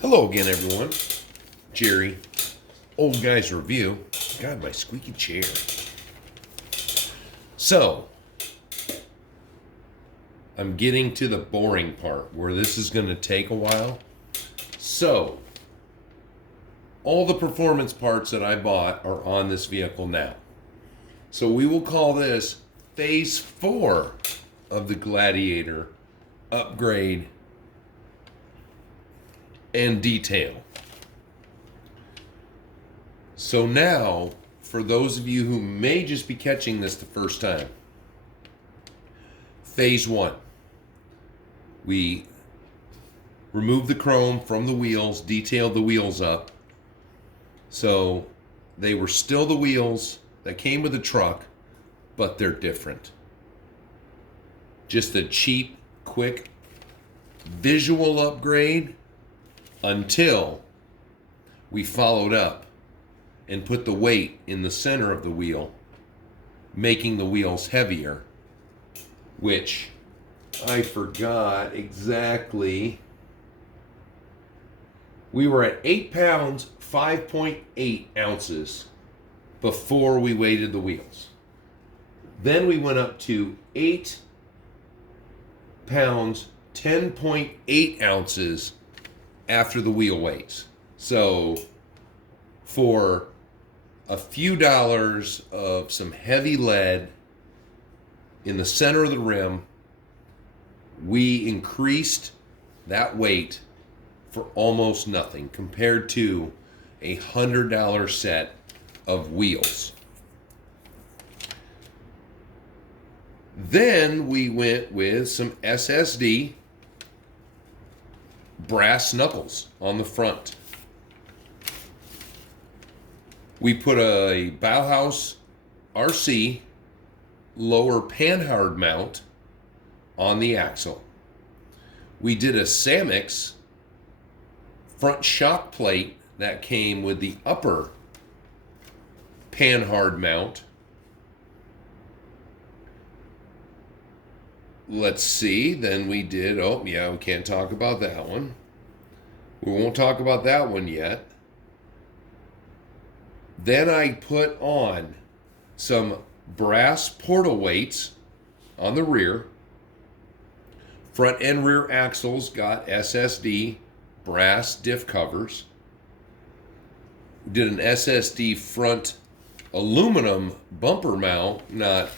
Hello again, everyone. Jerry, Old Guys Review. God, my squeaky chair. So, I'm getting to the boring part where this is going to take a while. So, all the performance parts that I bought are on this vehicle now. So, we will call this phase 4 of the Gladiator upgrade and detail. So now, for those of you who may just be catching this the first time, phase 1. We removed the chrome from the wheels, detailed the wheels up. So they were still the wheels that came with the truck, but they're different. Just a cheap, quick visual upgrade until we followed up and put the weight in the center of the wheel, making the wheels heavier, which I forgot exactly. We were at 8 pounds, 5.8 ounces before we weighted the wheels. Then we went up to 8 pounds, 10.8 ounces after the wheel weights. So for a few dollars of some heavy lead in the center of the rim, we increased that weight for almost nothing compared to a $100 set of wheels. Then we went with some SSD brass knuckles on the front. We put a Bauhaus RC lower panhard mount on the axle. We did a Samix front shock plate that came with the upper panhard mount. Let's see, then we did, we can't talk about that one. We won't talk about that one yet. Then I put on some brass portal weights on the rear. Front and rear axles got SSD brass diff covers. We did an SSD front aluminum bumper mount, not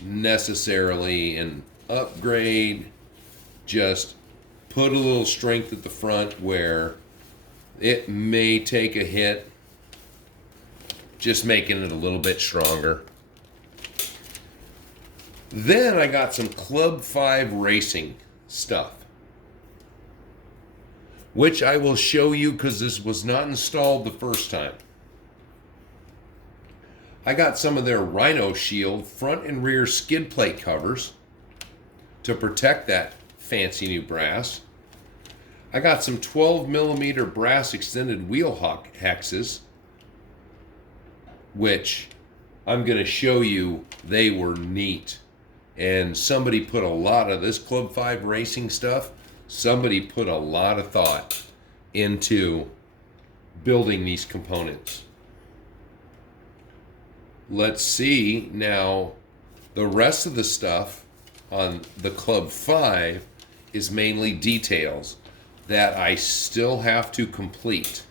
necessarily an upgrade, just put a little strength at the front where it may take a hit, just making it a little bit stronger. Then I got some Club 5 racing stuff, which I will show you because this was not installed the first time. I got some of their Rhino Shield front and rear skid plate covers to protect that fancy new brass. I got some 12 millimeter brass extended wheel hexes, which I'm going to show you. They were neat. And somebody put a lot of this Club 5 racing stuff, somebody put a lot of thought into building these components. Let's see now, the rest of the stuff on the Club 5 is mainly details that I still have to complete.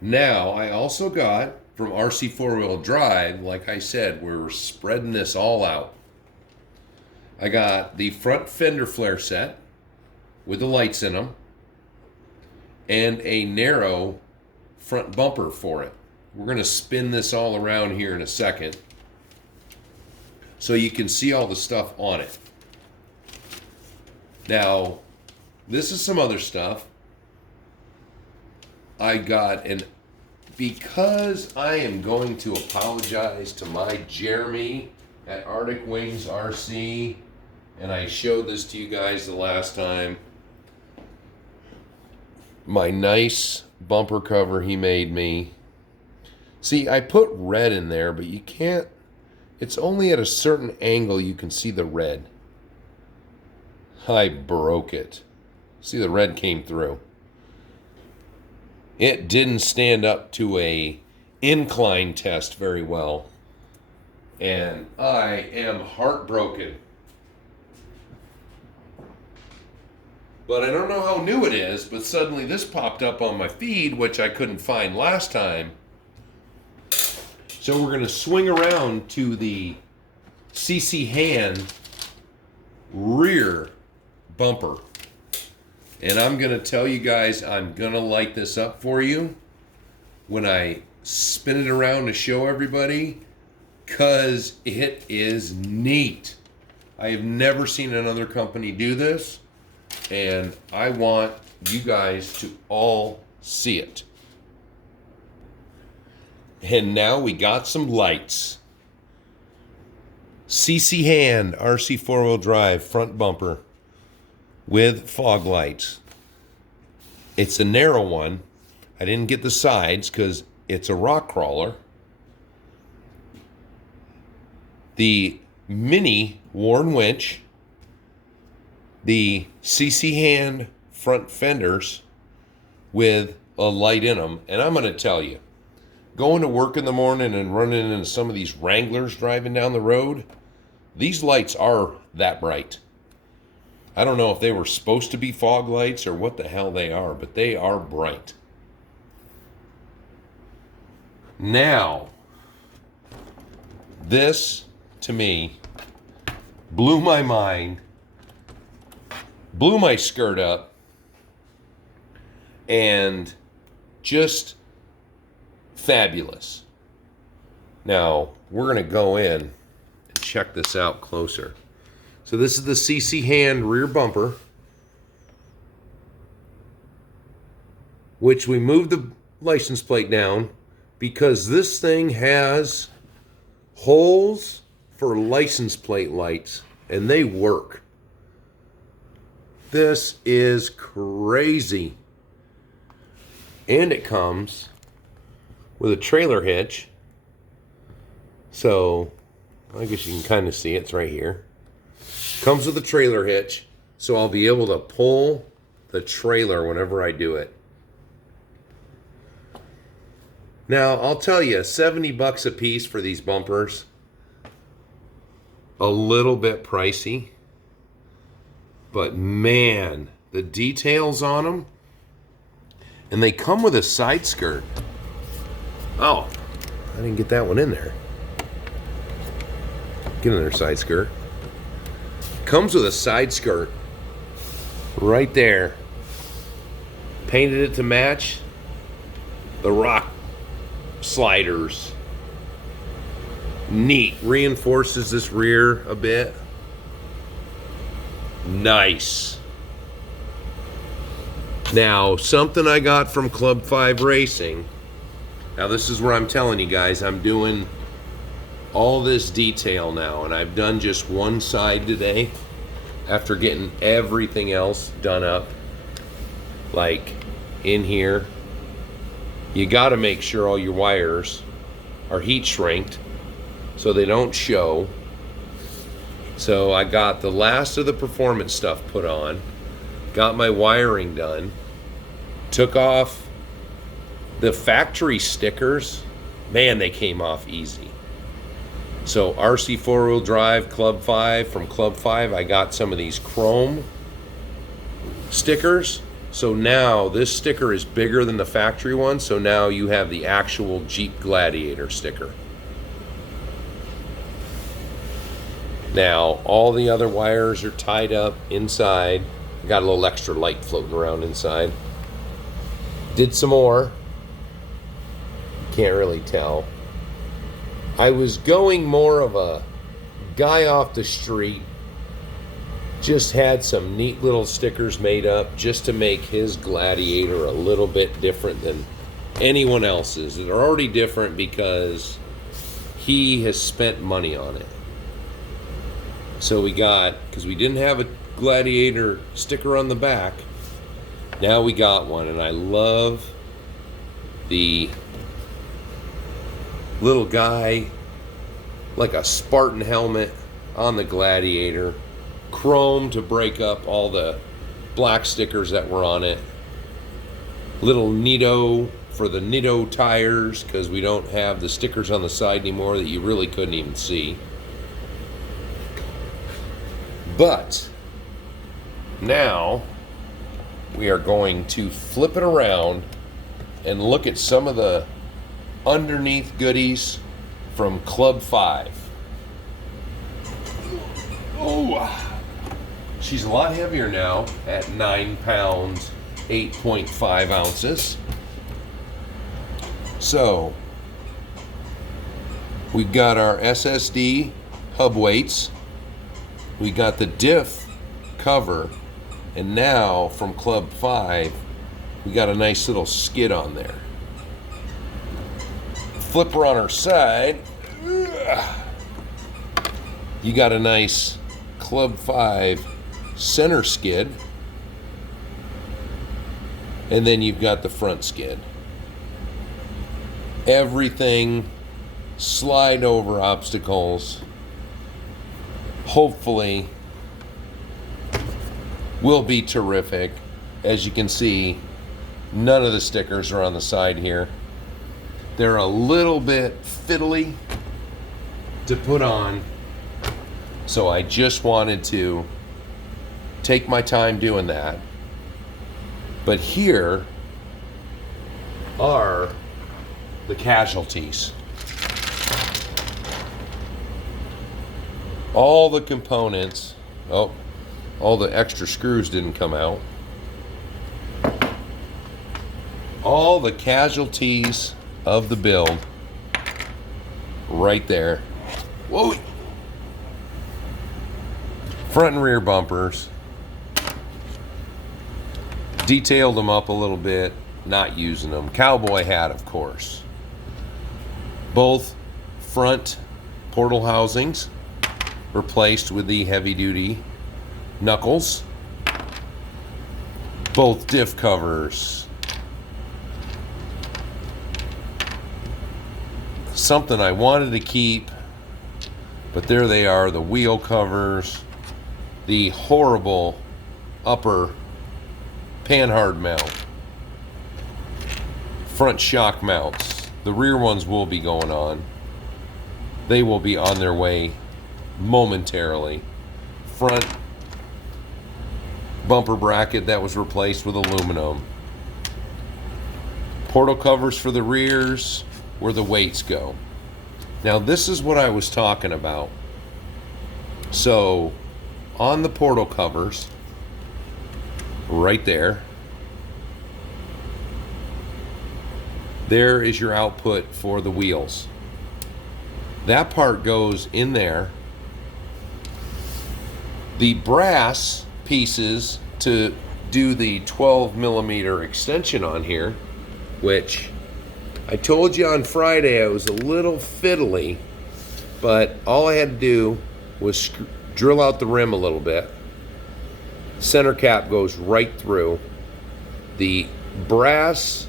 Now, I also got from RC 4-wheel drive, like I said, we're spreading this all out. I got the front fender flare set with the lights in them and a narrow front bumper for it. We're going to spin this all around here in a second so you can see all the stuff on it. Now, this is some other stuff. I got because I am going to apologize to my Jeremy at Arctic Wings RC, and I showed this to you guys the last time. My nice bumper cover he made me. See, I put red in there, but you can't, it's only at a certain angle you can see the red. I broke it. See, the red came through. It didn't stand up to a incline test very well. And I am heartbroken. But I don't know how new it is, but suddenly this popped up on my feed, which I couldn't find last time. So we're going to swing around to the CC Hand rear bumper. And I'm going to tell you guys, I'm going to light this up for you when I spin it around to show everybody, because it is neat. I have never seen another company do this, and I want you guys to all see it. And now we got some lights. CC Hand RC 4-wheel drive front bumper with fog lights. It's a narrow one. I didn't get the sides because it's a rock crawler. The mini Warn winch. The CC Hand front fenders with a light in them. And I'm going to tell you, going to work in the morning and running into some of these Wranglers driving down the road, these lights are that bright. I don't know if they were supposed to be fog lights or what the hell they are, but they are bright. Now, this, to me, blew my mind, blew my skirt up, and just fabulous. Now, we're going to go in and check this out closer. So this is the CC Hand rear bumper, which we moved the license plate down because this thing has holes for license plate lights, and they work. This is crazy. And it comes with a trailer hitch. So, I guess you can kind of see it. It's right here. Comes with a trailer hitch, so I'll be able to pull the trailer whenever I do it. Now, I'll tell you, $70 a piece for these bumpers. A little bit pricey. But man, the details on them. And they come with a side skirt. Oh, I didn't get that one in there. Get in there, side skirt. Comes with a side skirt. Right there. Painted it to match the rock sliders. Neat. Reinforces this rear a bit. Nice. Now, something I got from Club 5 Racing. Now, this is where I'm telling you guys, I'm doing all this detail now, and I've done just one side today after getting everything else done up. Like in here, you got to make sure all your wires are heat shrinked so they don't show. So I got the last of the performance stuff put on, got my wiring done, took off the factory stickers. Man, they came off easy. So RC 4-wheel drive Club 5, from Club 5, I got some of these chrome stickers. So now this sticker is bigger than the factory one, so now you have the actual Jeep Gladiator sticker. Now, all the other wires are tied up inside. Got a little extra light floating around inside. Did some more. Can't really tell. I was going more of a guy off the street. Just had some neat little stickers made up just to make his Gladiator a little bit different than anyone else's. They're already different because he has spent money on it. So we got, because we didn't have a Gladiator sticker on the back, now we got one, and I love the little guy, like a Spartan helmet on the Gladiator, chrome to break up all the black stickers that were on it. Little Nitto for the Nitto tires, because we don't have the stickers on the side anymore that you really couldn't even see. But now we are going to flip it around and look at some of the underneath goodies from Club 5. Oh, she's a lot heavier now at 9 pounds, 8.5 ounces. So, we've got our SSD hub weights. We got the diff cover. And now, from Club 5, we got a nice little skid on there. Flipper on our side. You got a nice Club 5 center skid. And then you've got the front skid. Everything slide over obstacles. Hopefully will be terrific. As you can see, none of the stickers are on the side here. They're a little bit fiddly to put on, so I just wanted to take my time doing that. But here are the casualties. All the components. Oh, all the extra screws didn't come out. All the casualties of the build right there. Whoa! Front and rear bumpers. Detailed them up a little bit, not using them. Cowboy hat, of course. Both front portal housings replaced with the heavy-duty knuckles. Both diff covers. Something I wanted to keep, but there they are, the wheel covers, the horrible upper panhard mount, front shock mounts. The rear ones will be going on. They will be on their way momentarily. Front bumper bracket that was replaced with aluminum. Portal covers for the rears where the weights go. Now this is what I was talking about. So on the portal covers, right there, there is your output for the wheels. That part goes in there. The brass pieces to do the 12 millimeter extension on here, which I told you on Friday I was a little fiddly, but all I had to do was drill out the rim a little bit. Center cap goes right through. The brass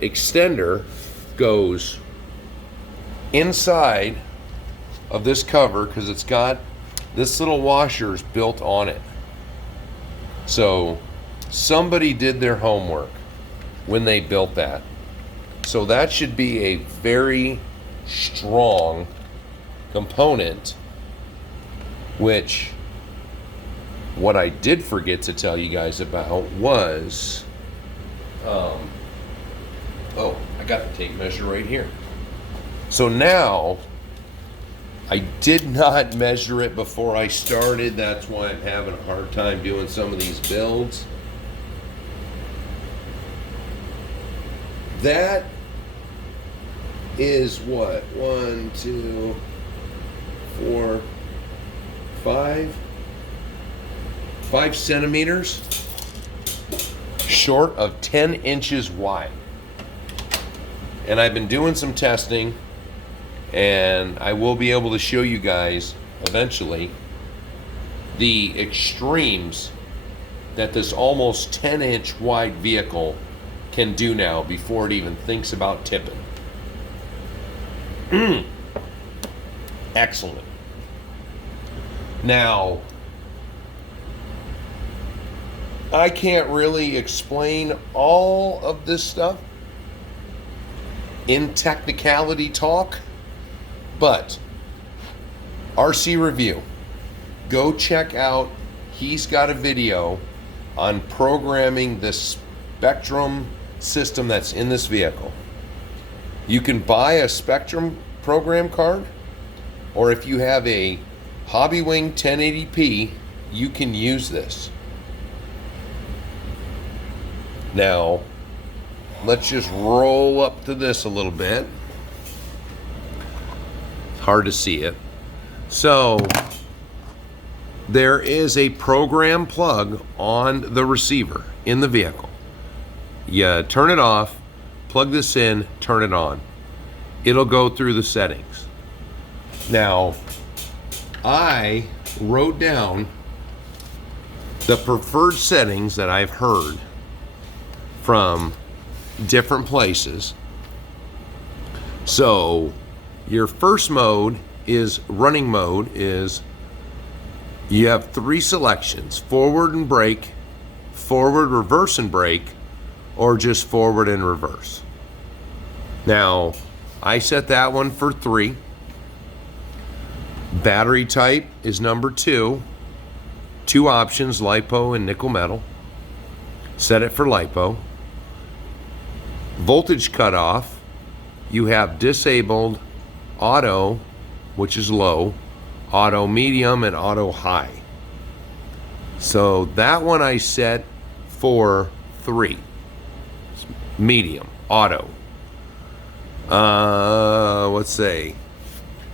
extender goes inside of this cover because it's got this little washers built on it. So somebody did their homework when they built that. So that should be a very strong component, which what I did forget to tell you guys about was, oh, I got the tape measure right here. So now, I did not measure it before I started. That's why I'm having a hard time doing some of these builds. That is what? 1, 2, 4, 5 centimeters short of 10 inches wide. And I've been doing some testing, and I will be able to show you guys eventually the extremes that this almost 10-inch wide vehicle can do now before it even thinks about tipping. Excellent. Now, I can't really explain all of this stuff in technicality talk, but RC Review, go check out, he's got a video on programming the Spectrum system that's in this vehicle. You can buy a Spectrum program card, or if you have a Hobbywing 1080p, you can use this. Now, let's just roll up to this a little bit. Hard to see it. So, there is a program plug on the receiver in the vehicle. You turn it off, plug this in, turn it on. It'll go through the settings. Now, I wrote down the preferred settings that I've heard from different places. So, your first mode is running mode is you have 3 selections: forward and brake, forward, reverse and brake, or just forward and reverse. Now, I set that one for 3. Battery type is number 2. 2 options, LiPo and nickel metal. Set it for LiPo. Voltage cutoff, you have disabled auto, which is low, auto medium, and auto high. So that one I set for 3. Medium, auto. Let's say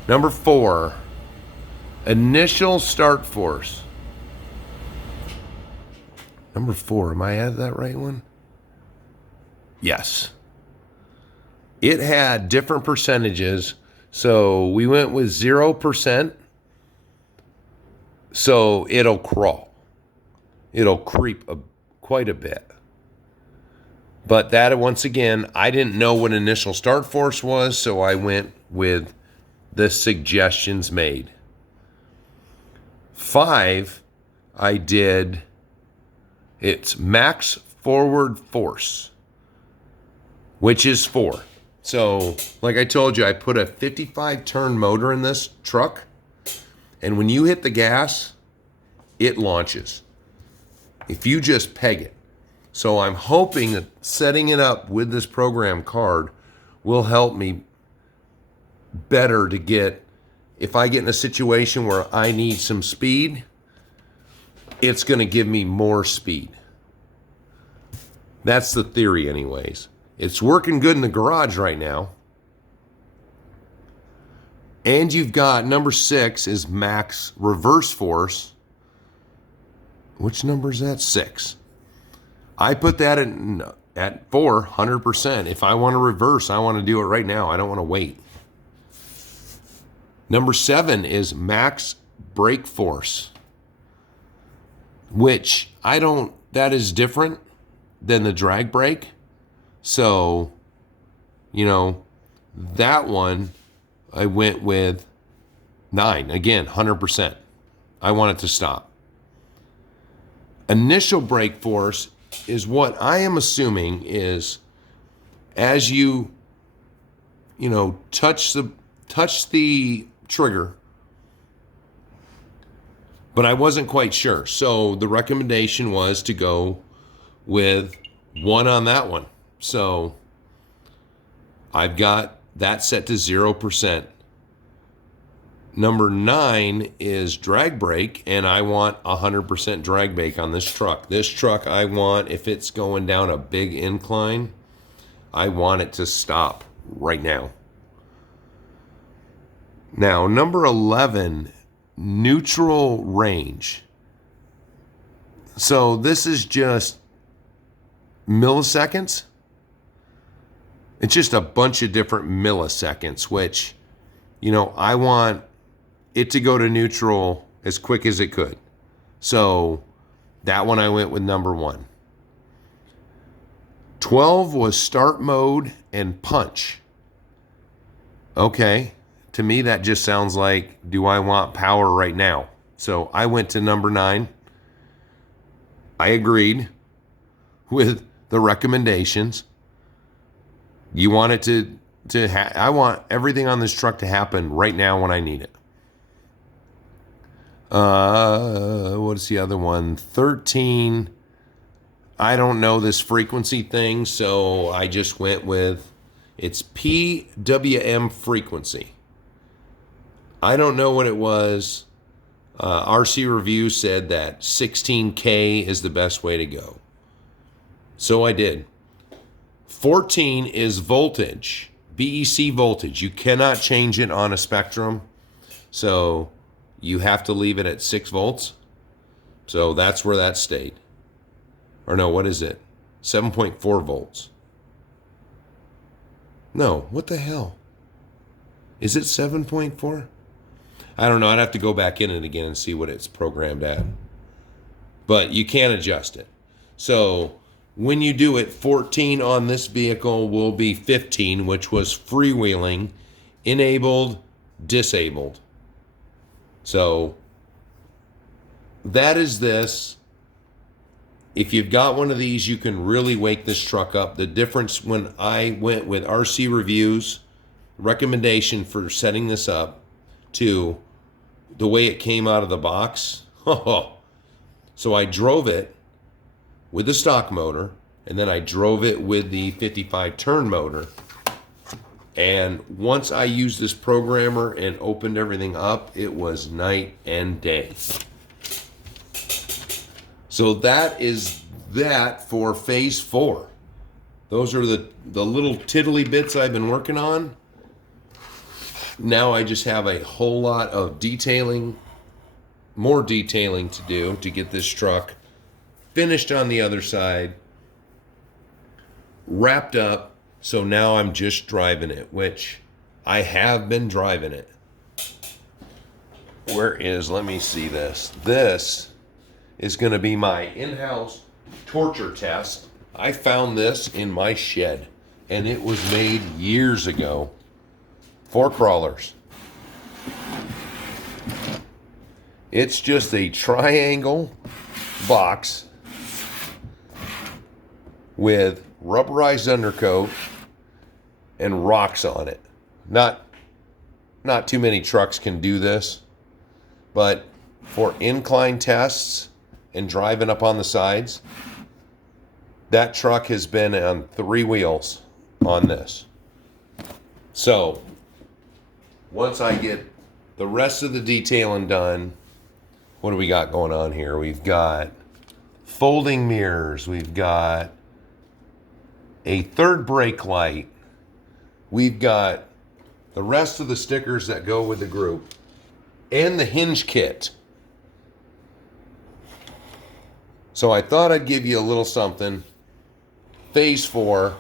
number 4, initial start force. Number 4, am I at that right one? Yes. It had different percentages, so we went with 0%. So it'll crawl. It'll creep quite a bit. But that, once again, I didn't know what initial start force was, so I went with the suggestions made. 5, I did, it's max forward force, which is 4. So, like I told you, I put a 55 turn motor in this truck, and when you hit the gas, it launches. If you just peg it. So I'm hoping that setting it up with this program card will help me better to get, if I get in a situation where I need some speed, it's going to give me more speed. That's the theory anyways. It's working good in the garage right now. And you've got number 6 is max reverse force. Which number is that? 6. I put that at 400%. If I want to reverse, I want to do it right now. I don't want to wait. Number 7 is max brake force, which that is different than the drag brake. So, that one I went with 9. Again, 100%. I want it to stop. Initial brake force is what I am assuming is as you touch the trigger, but I wasn't quite sure. So the recommendation was to go with 1 on that one. So I've got that set to 0%. Number 9 is drag brake, and I want 100% drag brake on this truck. This truck, I want, if it's going down a big incline, I want it to stop right now. Now, number 11, neutral range. So this is just milliseconds. It's just a bunch of different milliseconds, which, I want it to go to neutral as quick as it could. So that one I went with number 1. 12 was start mode and punch. Okay, to me that just sounds like, do I want power right now? So I went to number 9. I agreed with the recommendations. You want it I want everything on this truck to happen right now when I need it. What is the other one? 13. I don't know this frequency thing, so I just went with, it's PWM frequency. I don't know what it was. RC Review said that 16K is the best way to go. So I did. 14 is voltage, BEC voltage. You cannot change it on a Spectrum. So you have to leave it at 6 volts. So that's where that stayed. Or no, what is it? 7.4 volts. No, what the hell? Is it 7.4? I don't know. I'd have to go back in it again and see what it's programmed at. But you can adjust it. So when you do it, 14 on this vehicle will be 15, which was freewheeling, enabled, disabled. So that is this. If you've got one of these, you can really wake this truck up. The difference when I went with RC Review's recommendation for setting this up to the way it came out of the box. So I drove it with the stock motor, and then I drove it with the 55 turn motor. And once I used this programmer and opened everything up, it was night and day. So that is that for phase 4. Those are the little tiddly bits I've been working on. Now I just have a whole lot of detailing, more detailing to do to get this truck finished on the other side, wrapped up. So now I'm just driving it, which I have been driving it. Let me see this. This is going to be my in-house torture test. I found this in my shed, and it was made years ago for crawlers. It's just a triangle box with rubberized undercoat and rocks on it. Not too many trucks can do this, but for incline tests and driving up on the sides, that truck has been on 3 wheels on this. So once I get the rest of the detailing done, what do we got going on here? We've got folding mirrors. We've got a third brake light. We've got the rest of the stickers that go with the group and the hinge kit. So I thought I'd give you a little something. Phase 4,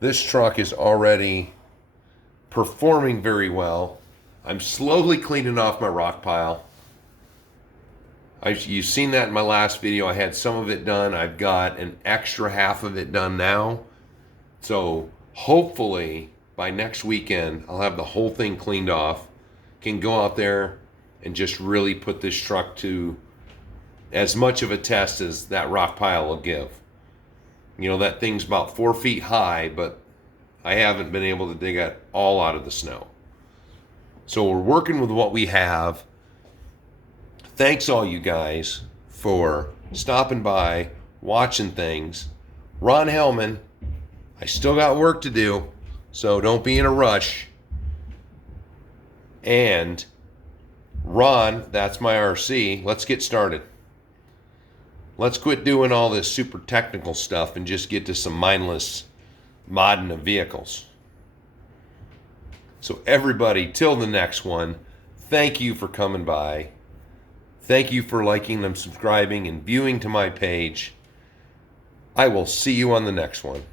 this truck is already performing very well. I'm slowly cleaning off my rock pile. You've seen that in my last video. I had some of it done. I've got an extra half of it done now. So hopefully by next weekend, I'll have the whole thing cleaned off. Can go out there and just really put this truck to as much of a test as that rock pile will give. You know, that thing's about 4 feet high, but I haven't been able to dig it all out of the snow. So we're working with what we have. Thanks all you guys for stopping by, watching things. Ron Hellman, I still got work to do, so don't be in a rush. And Ron, that's my RC. Let's get started. Let's quit doing all this super technical stuff and just get to some mindless modding of vehicles. So everybody, till the next one, thank you for coming by. Thank you for liking and subscribing and viewing to my page. I will see you on the next one.